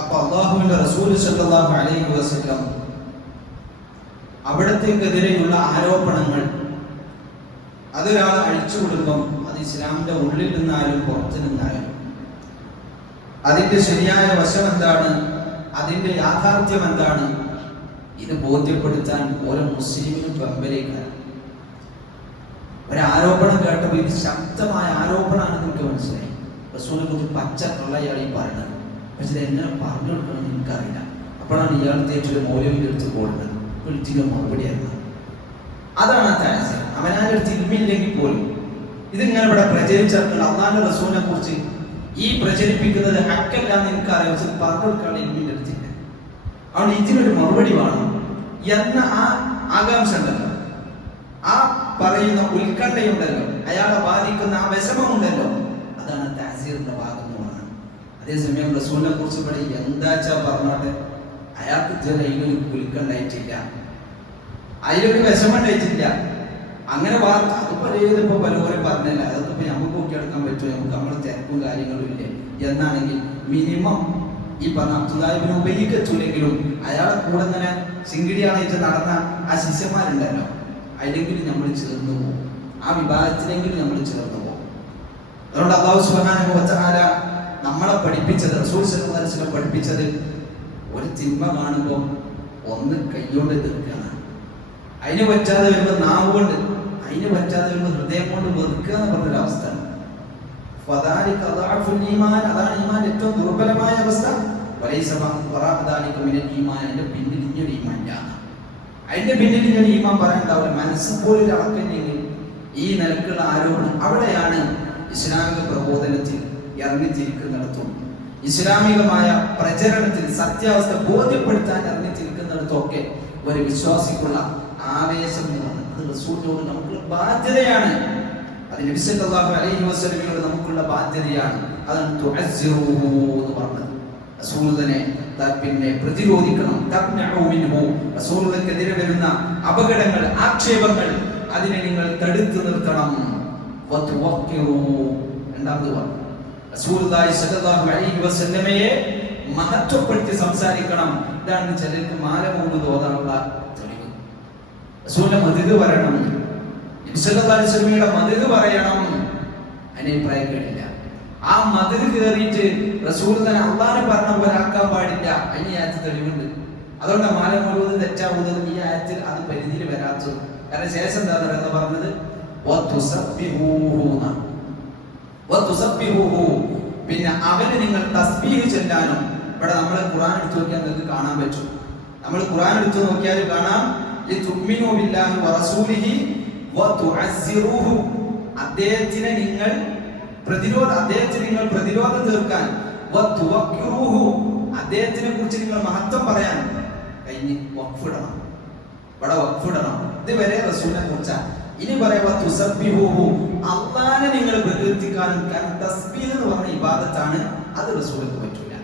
അപ്പൊ അള്ളാഹുവിന്റെ റസൂൽ സല്ലല്ലാഹു അലൈഹി വസല്ലം അവിടത്തേക്കെതിരെയുള്ള ആരോപണങ്ങൾ അതൊരാൾ അഴിച്ചു കൊടുക്കും. അത് ഇസ്ലാമിന്റെ ഉള്ളിൽ നിന്നാലും പുറത്തു നിന്നാലും അതിന്റെ ശരിയായ വശം എന്താണ് അതിന്റെ യാഥാർത്ഥ്യം എന്താണ് ഇത് ബോധ്യപ്പെടുത്താൻ ഓരോ മുസ്ലിമിനും പമ്പലേക്കാണ് ഒരു ആരോപണം കേട്ടപ്പോൾ ഇത് ശക്തമായ ആരോപണമാണെന്ന് എനിക്ക് മനസ്സിലായി. റസൂലിനെ കുറിച്ച് പച്ച തൊള്ളയാൾ ഈ പറയുന്നത്. പക്ഷെ എങ്ങനെ പറഞ്ഞു കൊടുക്കണം എനിക്കറിയില്ല. അപ്പോഴാണ് ഇയാൾ തേറ്റൊരു മൗലവിന്റെ അടുത്ത് പോകുന്നത് ഒരു മറുപടി അതാണ് അതാണ് ചാൻസ് അവനാന്റെ അടുത്ത് ഇൽമില്ലെങ്കിൽ പോലും ഇതിങ്ങനെ ഇവിടെ പ്രചരിച്ചിട്ടുണ്ട് അള്ളാന്റെ റസൂലിനെ കുറിച്ച് ഈ പ്രചരിപ്പിക്കുന്നത് ഹക്കല്ല എന്ന് എനിക്കറിയാം. പക്ഷെ പറഞ്ഞു കൊടുക്കാണ് ഇൽമിന്റെ അടുത്തില്ല അതുകൊണ്ട് ഇതിനൊരു മറുപടി വേണം എന്ന ആ ആകാംക്ഷ ഉണ്ടല്ലോ. ആ പറയുന്ന ഉത്കണ്ഠയുണ്ടല്ലോ. അയാളെ ബാധിക്കുന്ന ആ വിഷമമുണ്ടല്ലോ. അതാണ് താസീറിന്റെ ഭാഗം. അതേസമയം റസൂലിനെ കുറിച്ച് ഇവിടെ എന്താച്ചാ പറഞ്ഞോട്ടെ? അയാൾക്ക് ഇതുവരെ അതിലൊരു ഉത്കണ്ഠായിട്ടില്ല അതിലൊരു വിഷമുണ്ടായിട്ടില്ല അങ്ങനെ വാർത്ത അത് പലരും ഇപ്പൊ പലപോലെ പറഞ്ഞല്ല? അതൊന്നും ഇപ്പൊ നമുക്ക് നോക്കി എടുക്കാൻ പറ്റുമോ? നമുക്ക് നമ്മുടെ തിരക്കും കാര്യങ്ങളും ഇല്ലേ? എന്നാണെങ്കിൽ മിനിമം ഈ പറഞ്ഞ അബ്ദുല്ലാഹിബിന് ഉപയോഗിക്കത്തില്ലെങ്കിലും അയാളെ കൂടെ ഇങ്ങനെ സിംഗിടിയാണായിട്ട് നടന്ന ആ ശിഷ്യന്മാരുണ്ടല്ലോ. അതിലെങ്കിലും നമ്മൾ ചേർന്നു പോകും ആ വിഭാഗത്തിലെങ്കിലും നമ്മൾ ചേർന്നു പോകും അതുകൊണ്ട് അള്ളാഹു തആല നമ്മളെ പഠിപ്പിച്ചത് റസൂൽ വസല്ലം പഠിപ്പിച്ചത് ഒരു തിന്മ കാണുമ്പോൾ ഒന്ന് കൈയോണ്ട് തീർക്കണം അതിന് പറ്റാതെ വരുമ്പോൾ നാവ് കൊണ്ട് അതിന് പറ്റാതെ വരുമ്പോൾ ഹൃദയം കൊണ്ട് വെറുക്കുക എന്ന് പറഞ്ഞൊരു ഈമാൻ അതാണ് ഈമാൻ ഏറ്റവും ദുർബലമായ അവസ്ഥ. അതിന്റെ പിന്നിൽ ഇനിയൊരു ഈമാൻ ഇല്ല. അതിന്റെ പിന്നിൽ ഇങ്ങനെ ഈമാൻ പറയാനുണ്ടാവില്ല മനസ്സ് പോലും അളക്കുന്നെങ്കിൽ ഈ നിലക്കുള്ള ആരോപണം. അവിടെയാണ് ഇസ്ലാമിക പ്രബോധനത്തിൽ ഇറങ്ങിത്തിരിക്കുന്നിടത്തും ഇസ്ലാമികമായ പ്രചരണത്തിൽ സത്യാവസ്ഥ ബോധ്യപ്പെടുത്താൻ ഇറങ്ങിത്തിരിക്കുന്നിടത്തൊക്കെ ഒരു വിശ്വാസിക്കുള്ള ആവേശം എന്നാണ് അത് റസൂലിനോട് നമുക്കുള്ള ബാധ്യതയാണ്. അത് നബി സല്ലല്ലാഹു അലൈഹി വസല്ലമയോട് നമുക്കുള്ള ബാധ്യതയാണ്. അതാണ് എന്ന് പറഞ്ഞത്. റസൂലിനെ പിന്നെ പ്രതിരോധിക്കണം. റസൂലിനെതിരെ വരുന്ന അപകടങ്ങൾ ആക്ഷേപങ്ങൾ അതിനെ നിങ്ങൾ തടുത്തു നിർത്തണം. രണ്ടാമത് പറഞ്ഞു വസല്ലമയെ മഹത്വപ്പെടുത്തി സംസാരിക്കണം. ഇതാണ് ചിലർക്ക് മാല പോകുന്നത് തോന്നാനുള്ള തെളിവ്. റസൂലിന്റെ മതിര് പറയണം നബി സല്ലല്ലാഹു അലൈഹി വസല്ലമയുടെ മതിര് പറയണം. അതിനഭിപ്രായക്കേടില്ല ആ മതിൽ കയറിയിട്ട് റസൂൽ തന്നെ അള്ളാനെ പറഞ്ഞ പോലെ പാടില്ല. അതിന് ആയത്തിൽ തെളിവുണ്ട്. അതുകൊണ്ട് മാല മുഴുവൻ തെറ്റാവുന്നത് ഈ ആയത്തിൽ അത് പരിധിയിൽ വരാത്തത്. കാരണം ശേഷം എന്താ പറയുന്നത്? പറഞ്ഞത്. പിന്നെ അവന് നിങ്ങൾ തസ്ബീഹ് ചെല്ലാനും ഇവിടെ നമ്മൾ ഖുർആൻ എടുത്തു നോക്കിയാൽ നിങ്ങൾക്ക് കാണാൻ പറ്റും. നമ്മൾ ഖുർആൻ എടുത്തു നോക്കിയാൽ കാണാം. അദ്ദേഹത്തിനെ നിങ്ങൾ പ്രതിരോധ അദ്ദേഹത്തിന് നിങ്ങൾ പ്രതിരോധം തീർക്കാൻ. അദ്ദേഹത്തിനെ കുറിച്ച് നിങ്ങൾ മഹത്വം പറയാൻ കഴിഞ്ഞ് വഖഫിടണം ഇവിടെ വഖഫിടണം ഇതുവരെ റസൂലിനെ കുറിച്ചാണ്. ഇനി പറയുക തുസബ്ബിഹൂഹു അള്ളാനെ നിങ്ങൾ പ്രകീർത്തിക്കാനും കാരണം എന്ന് പറഞ്ഞ ഇബാദത്താണ് അത് റസൂലിന് പറ്റൂല.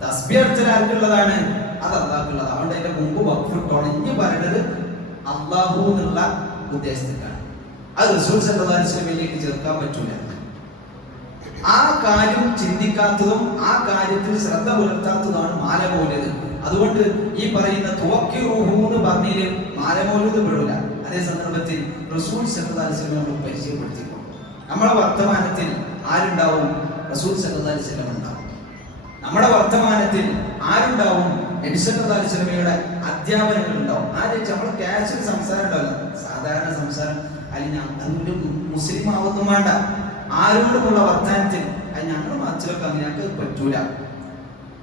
തസ്ബീഹ് അടിച്ചാൽ ആർക്കുള്ളതാണ്? അത് അള്ളാഹ്ക്കുള്ളതാണ്. അതുകൊണ്ട് അതിന്റെ മുമ്പ് വഖഫിട്ടോണം ഇനി പറയുന്നത് അള്ളാഹു എന്നുള്ള ഉദ്ദേശത്തിലാണ്. അത് റസൂൽ സല്ലാസ്ലമിലേക്ക് ചേർക്കാൻ പറ്റൂല. ആ കാര്യം ചിന്തിക്കാത്തതും ആ കാര്യത്തിൽ ശ്രദ്ധ പുലർത്താത്തതാണ് മാലമൂലത് അതുകൊണ്ട് ഈ പറയുന്ന തുവക്കി എന്ന് പറഞ്ഞതിൽ മാലമൂലത് പെടില്ല അതേ സന്ദർഭത്തിൽ റസൂൽ വസല്ലം നമ്മൾ പരിചയപ്പെടുത്തിയിട്ടുണ്ട് നമ്മുടെ വർത്തമാനത്തിൽ ആരുണ്ടാവും? റസൂൽ സഹദാലിസ്ലം ഉണ്ടാവും. നമ്മുടെ വർത്തമാനത്തിൽ ആരുണ്ടാവും? നബി സല്ലല്ലാഹു അലൈഹി വസല്ലമയുടെ അധ്യാപനങ്ങൾ ഉണ്ടാവും. ആര് നമ്മൾ ക്യാഷ് സംസാരം ഉണ്ടാവില്ല. സാധാരണ സംസാരം അല്ലെങ്കിൽ അതിന്റെ മുസ്ലിം ആവുന്നു വേണ്ട. ആരോടുമുള്ള വർത്തമാനത്തിൽ അത് ഞങ്ങൾ മച്ചലൊക്കെ അങ്ങനെ ഞങ്ങൾക്ക് പറ്റൂല.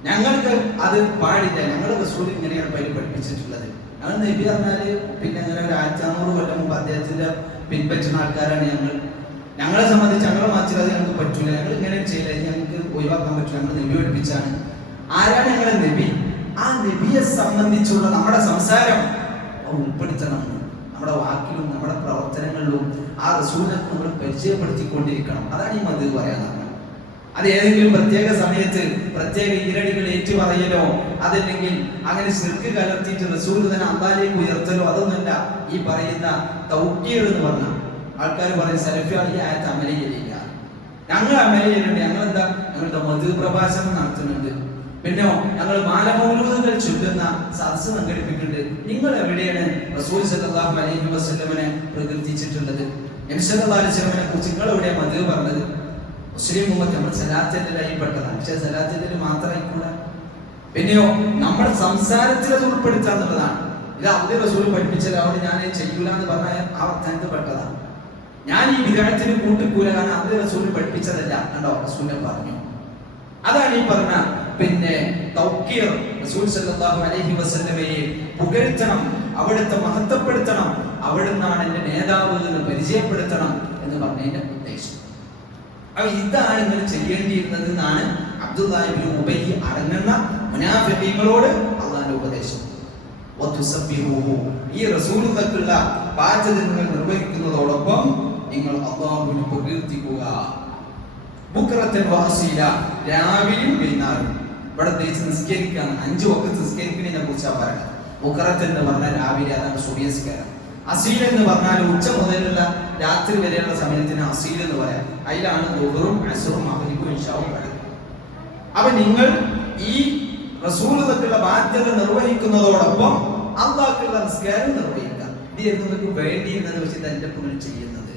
ഞങ്ങൾക്ക് അത് പാടില്ല. ഞങ്ങൾ റസൂൽ ഇങ്ങനെയാണ് പഠിപ്പിച്ചിട്ടുള്ളത്. ഞങ്ങൾ നബി പറഞ്ഞാൽ പിന്നെ അങ്ങനെ ഒരു അറുന്നൂറ് കൊല്ലം മുമ്പ് അദ്ദേഹത്തിന്റെ പിൻപറ്റുന്ന ആൾക്കാരാണ് ഞങ്ങൾ ഞങ്ങളെ സംബന്ധിച്ച് ഞങ്ങളെ മച്ചൽ അത് ഞങ്ങൾക്ക് പറ്റൂല. ഞങ്ങൾ ഇങ്ങനെ ചെയ്യില്ല ഞങ്ങൾക്ക് ഒഴിവാക്കാൻ പറ്റില്ല ഞങ്ങൾ നബി പഠിപ്പിച്ചാണ്. ആരാണ് ഞങ്ങളെ നബി? ആ നബിയെ സംബന്ധിച്ചുള്ള നമ്മുടെ സംസാരം ഉൾപ്പെടുത്തണം. നമ്മുടെ വാക്കിലും നമ്മുടെ പ്രവർത്തനങ്ങളിലും ആ റസൂലിനെ നമ്മൾ പരിചയപ്പെടുത്തിക്കൊണ്ടിരിക്കണം. അതാണ് ഈ മതി പറയാൻ അത് ഏതെങ്കിലും പ്രത്യേക സമയത്ത് പ്രത്യേക ഈരടികൾ ഏറ്റു പറയലോ അതല്ലെങ്കിൽ അങ്ങനെ ശിർക്ക് കലർത്തിയിട്ട് റസൂൽ തന്നെ അള്ളാലേക്ക് ഉയർത്തലോ അതൊന്നുമല്ല. ഈ പറയുന്ന തൗക്കീർ എന്ന് പറഞ്ഞ ആൾക്കാർ പറയും സലഫിയാളി ആയത്ത് അമല ഞങ്ങൾ അമല ഞങ്ങൾ എന്താ ഞങ്ങളുടെ മധു പ്രഭാഷണം നടത്തുന്നുണ്ട്. പിന്നെ ഞങ്ങൾ മാലമൗലൂദുകൾ ചുറ്റുന്ന സദസ് സംഘടിപ്പിക്കുന്നുണ്ട്. നിങ്ങൾ എവിടെയാണ് റസൂൽ സല്ലല്ലാഹു അലൈഹി വസ്ലമിനെ പ്രകീർത്തിച്ചിട്ടുള്ളത്? സല്ലല്ലാഹു അലൈഹി വസല്ലമനെ കുറിച്ച് നിങ്ങൾ എവിടെയാണ് മധു പറഞ്ഞത്? മുസ്ലിം ഉമ്മത്ത് നമ്മൾ സലാത്തിന്റെ പെട്ടതാണ്. പക്ഷെ സലാത്തിന്റെ മാത്രമായിക്കൂട പിന്നെയോ നമ്മുടെ സംസാരത്തിൽ അത് ഉൾപ്പെടുത്തുക എന്നുള്ളതാണ്. ഇത് അവധി റസൂൽ പഠിപ്പിച്ചത് അവിടെ ഞാൻ ചെയ്യൂല എന്ന് പറഞ്ഞാൽ ആ വർത്തനത്ത് പെട്ടതാണ്. ഞാൻ ഈ വിരാടത്തിന് കൂട്ടിക്കൂല കാരണം അവധി റസൂൽ പഠിപ്പിച്ചതല്ല. കണ്ടോ? റസൂലിനെ പറഞ്ഞു. അതാണ് ഈ പറഞ്ഞ പിന്നെ റസൂൽ സല്ലല്ലാഹു അലൈഹി വസല്ലമയെ പുകഴ്ത്തണം അവിടുത്തെ മഹത്വപ്പെടുത്തണം അവിടുന്നാണ് എന്റെ നേതാവ് എന്ന് പരിചയപ്പെടുത്തണം എന്ന് പറഞ്ഞതിന്റെ ഉദ്ദേശം. ഇതാണ് ഇവർ ചെയ്യേണ്ടിയിരുന്നത് എന്നാണ് അബ്ദുല്ലാഹിബിൻ ഉബൈ അടങ്ങുന്ന മുനാഫിഖീങ്ങളോട് അള്ളാഹിന്റെ ഉപദേശം. ഈ റസൂലുകൾക്കുള്ള ബാധ്യത നിങ്ങൾ നിർവഹിക്കുന്നതോടൊപ്പം നിങ്ങൾ അള്ളാഹുവിനെ പ്രകീർത്തിക്കുക. ബുക്രത്തൻ വാസീല രാവിലെയും വൈകുന്നേരം ഇവിടെ തേച്ച് നിസ്കരിക്കാൻ അഞ്ചു വക്കത്ത് നിസ്കരിക്കുന്നതിനെ കുറിച്ചാണ് പറയുന്നത്. ബുക്കറത്ത് എന്ന് പറഞ്ഞാൽ രാവിലെ അതാണ് സൂര്യസ്കാരം. അസീൽ എന്ന് പറഞ്ഞാൽ ഉച്ച മുതലുള്ള രാത്രി വരെയുള്ള സമയത്തിന് അസീൽ എന്ന് പറയാം. അതിലാണ് ദുഹറും അസുറും മഹരിബും ഇഷാവും പറയുന്നത് അപ്പൊ നിങ്ങൾ ഈ റസൂലതക്കുള്ള ബാധ്യത നിർവഹിക്കുന്നതോടൊപ്പം അള്ളാഹ്ക്കുള്ള നിസ്കാരം നിർവഹിക്കുക. ഇത് എന്നതൊക്കെ വേണ്ടി എന്നത് വെച്ചിട്ട് എന്റെ പുനൽ ചെയ്യുന്നത്.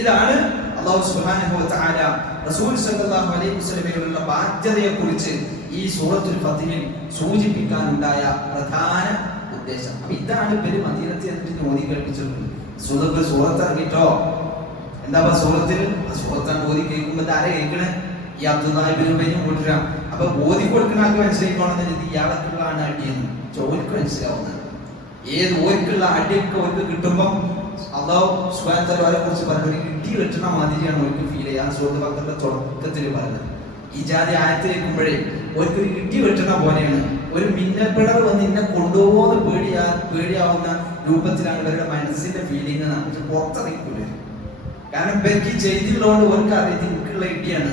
ഇതാണ് അള്ളാഹു തആല റസൂൽ സല്ലല്ലാഹു അലൈഹി വസല്ലമയോടുള്ള ബാധ്യതയെ കുറിച്ച് ഈ സൂറത്തുൽ ഫത്തിഹിൽ സൂചിപ്പിക്കാനുണ്ടായ പ്രധാന ഉദ്ദേശം. അപ്പൊ ഇതാണ് ഇവർ മദീനത്തെ ഓതി കേൾപ്പിച്ചിട്ടുണ്ട് സൂറത്ത് സുഹൃത്ത് ഇറങ്ങിട്ടോ എന്താ സുഹൃത്തിന് സുഹൃത്താണ് ബോധി കേൾക്കുമ്പോ ആരെ കേൾക്കണേ? ഈ അബ്ദുല്ലാഹിബിനും കൂട്ടുക അപ്പൊ ഓതി കൊടുക്കുന്ന ആൾക്ക് മനസ്സിലാക്കണമെന്ന് ഇത് ഇയാളൊക്കെയുള്ളതാണ് അടിയെന്ന്. ചോദിക്ക് മനസ്സിലാവുന്നത്. ഏത് ഓർക്കുള്ള അടിയൊക്കെ ഓർക്ക് കിട്ടുമ്പം അള്ളാഹു തലവാരെ കുറിച്ച് പറഞ്ഞു കിട്ടി വെട്ടണ മാതിരിയാണ് ഓർക്ക് ഫീൽ ചെയ്യാൻ. സുഹൃത്ത് പത്രത്തിന്റെ തുടക്കത്തിൽ പറഞ്ഞത്. ഈ ജാതി ആയത്തിലേക്കുമ്പോഴേ ഒരു ഇടി വെട്ടുന്ന പോലെയാണ്. ഒരു മിന്നപ്പിടർ വന്ന് ഇന്നെ കൊണ്ടുപോകുന്ന പേടിയാ പേടിയാവുന്ന രൂപത്തിലാണ് ഇവരുടെ മനസ്സിന്റെ ഫീലിംഗ് എന്നാണ്. പക്ഷെ കാരണം ഇവർക്ക് ഈ ചെയ്തിട്ടുള്ളതുകൊണ്ട് ഓർക്ക് അറിയാം എനിക്കുള്ള ഇടിയാണ്.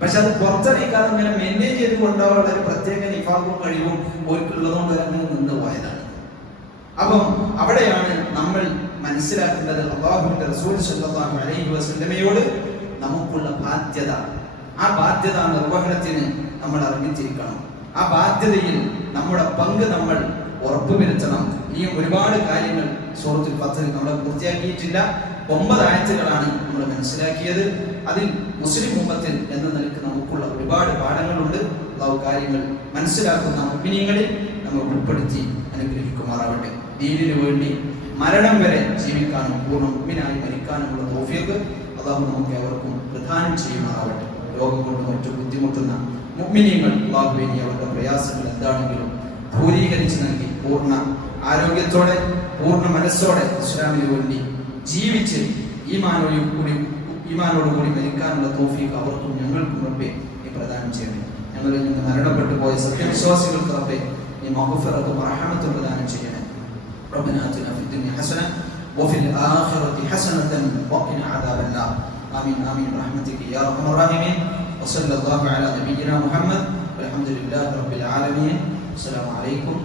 പക്ഷെ അത് പുറത്തറിയിക്കാതെ ഇങ്ങനെ മെയിന്റെയിൻ ചെയ്ത് കൊണ്ടുപോകാനുള്ള ഒരു പ്രത്യേക നിഫാഖും കഴിവും ഓർക്കുള്ളതുകൊണ്ട് അങ്ങനെ നിന്ന് പോയതാണ്. അപ്പം അവിടെയാണ് നമ്മൾ മനസ്സിലാക്കുന്നത് അള്ളാഹുവിന്റെ റസൂൽ സല്ലല്ലാഹു അലൈഹി വസല്ലമയോട് നമുക്കുള്ള ബാധ്യത. ആ ബാധ്യത നിർവഹണത്തിന് നമ്മൾ അറിഞ്ഞിരിക്കണം. ആ ബാധ്യതയിൽ നമ്മുടെ പങ്ക് നമ്മൾ ഉറപ്പുവരുത്തണം. ഇനിയും ഒരുപാട് കാര്യങ്ങൾ സൂറത്തിൽ പത്തിൽ നമ്മൾ പൂർത്തിയാക്കിയിട്ടില്ല. ഒമ്പത് ആഴ്ചകളാണ് നമ്മൾ മനസ്സിലാക്കിയത്. അതിൽ മുസ്ലിം ഉമ്മത്തിൽ എന്ന നിലയ്ക്ക് നമുക്കുള്ള ഒരുപാട് പാഠങ്ങളുണ്ട്. അള്ളാഹു കാര്യങ്ങൾ മനസ്സിലാക്കുന്ന മുഗ്നീങ്ങളിൽ നമ്മൾ ഉൾപ്പെടുത്തി അനുഗ്രഹിക്കുമാറാവട്ടെ. ദീനിനു വേണ്ടി മരണം വരെ ജീവിക്കാനും പൂർണ മുമ്പിനായി മരിക്കാനുമുള്ള തോഫിയൊക്കെ അള്ളാഹു നമുക്ക് അവർക്കും പ്രധാനം ചെയ്യുമാറാവട്ടെ. രോഗം കൊണ്ട് മറ്റു ബുദ്ധിമുട്ടുന്ന മുഗ്മിനീങ്ങൾ അള്ളാഹുവിനി അവരുടെ പ്രയാസങ്ങൾ എന്താണെങ്കിലും ദൂരീകരിച്ച് നൽകി പൂർണ്ണ ആരോഗ്യത്തോടെ പൂർണ്ണ മനസ്സോടെ ഇസ്ലാമിന് വേണ്ടി ജീവിച്ച് ഈമാനോട് കൂടി ഈമാനോട് കൂടി മരിക്കാനുള്ള തോഫീക്ക് അവർക്കും ഞങ്ങൾക്കും റബ്ബെ നീ പ്രദാനം ചെയ്യണം ഞങ്ങളിൽ നിന്ന് മരണപ്പെട്ടു പോയ സത്യവിശ്വാസികൾക്ക് റബ്ബെ നീ മഹഫറത്തും റഹമത്തും പ്രദാനം ചെയ്യണം ربنا آتنا في الدنيا حسنة وفي الآخرة حسنة وقنا عذاب النار آمين آمين برحمتك يا أرحم الراحمين. وصلى الله على نبينا محمد والحمد لله رب العالمين. السلام عليكم.